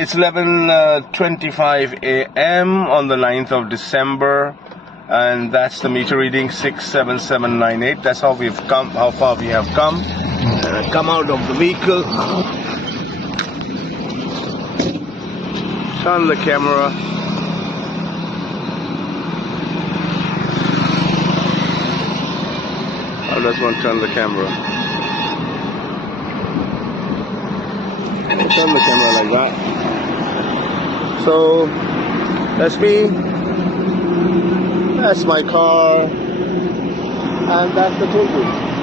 It's 11:25 a.m. on the 9th of December, and that's the meter reading 67798. That's how we've come, how far we have come. And I come out of the vehicle, turn the camera. How does one turn the camera? Turn the camera like that. So that's me, that's my car, and that's the toll booth.